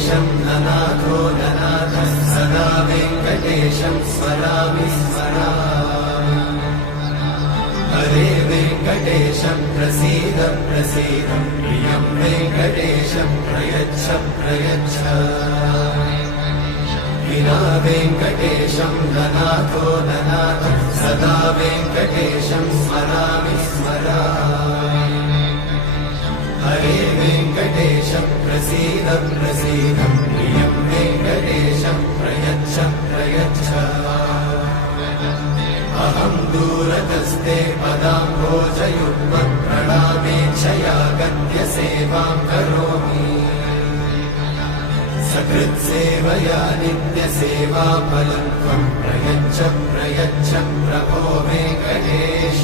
वेङ्कटेशं ननाथो ननाथः सदा वेङ्कटेशं स्मरामि स्मरामि। हरे वेङ्कटेशं प्रसीद प्रसीद प्रियं वेङ्कटेशं प्रयच्छ प्रयच्छ। विना वेङ्कटेशं ननाथो ननाथः सदा वेङ्कटेशं स्मरामि स्मरामि। हरे वेङ्कटेशं प्रसीद प्रसीद प्रियं वेङ्कटेशं प्रयच्छ प्रयच्छ। अहं दूरतस्ते पदाम्भोजयुग्मं प्रणामेच्छया गत्य सेवां करोमि। सकृत्सेवया नित्यसेवाफलं त्वं प्रयच्छ प्रयच्छ प्रभो वेङ्कटेश।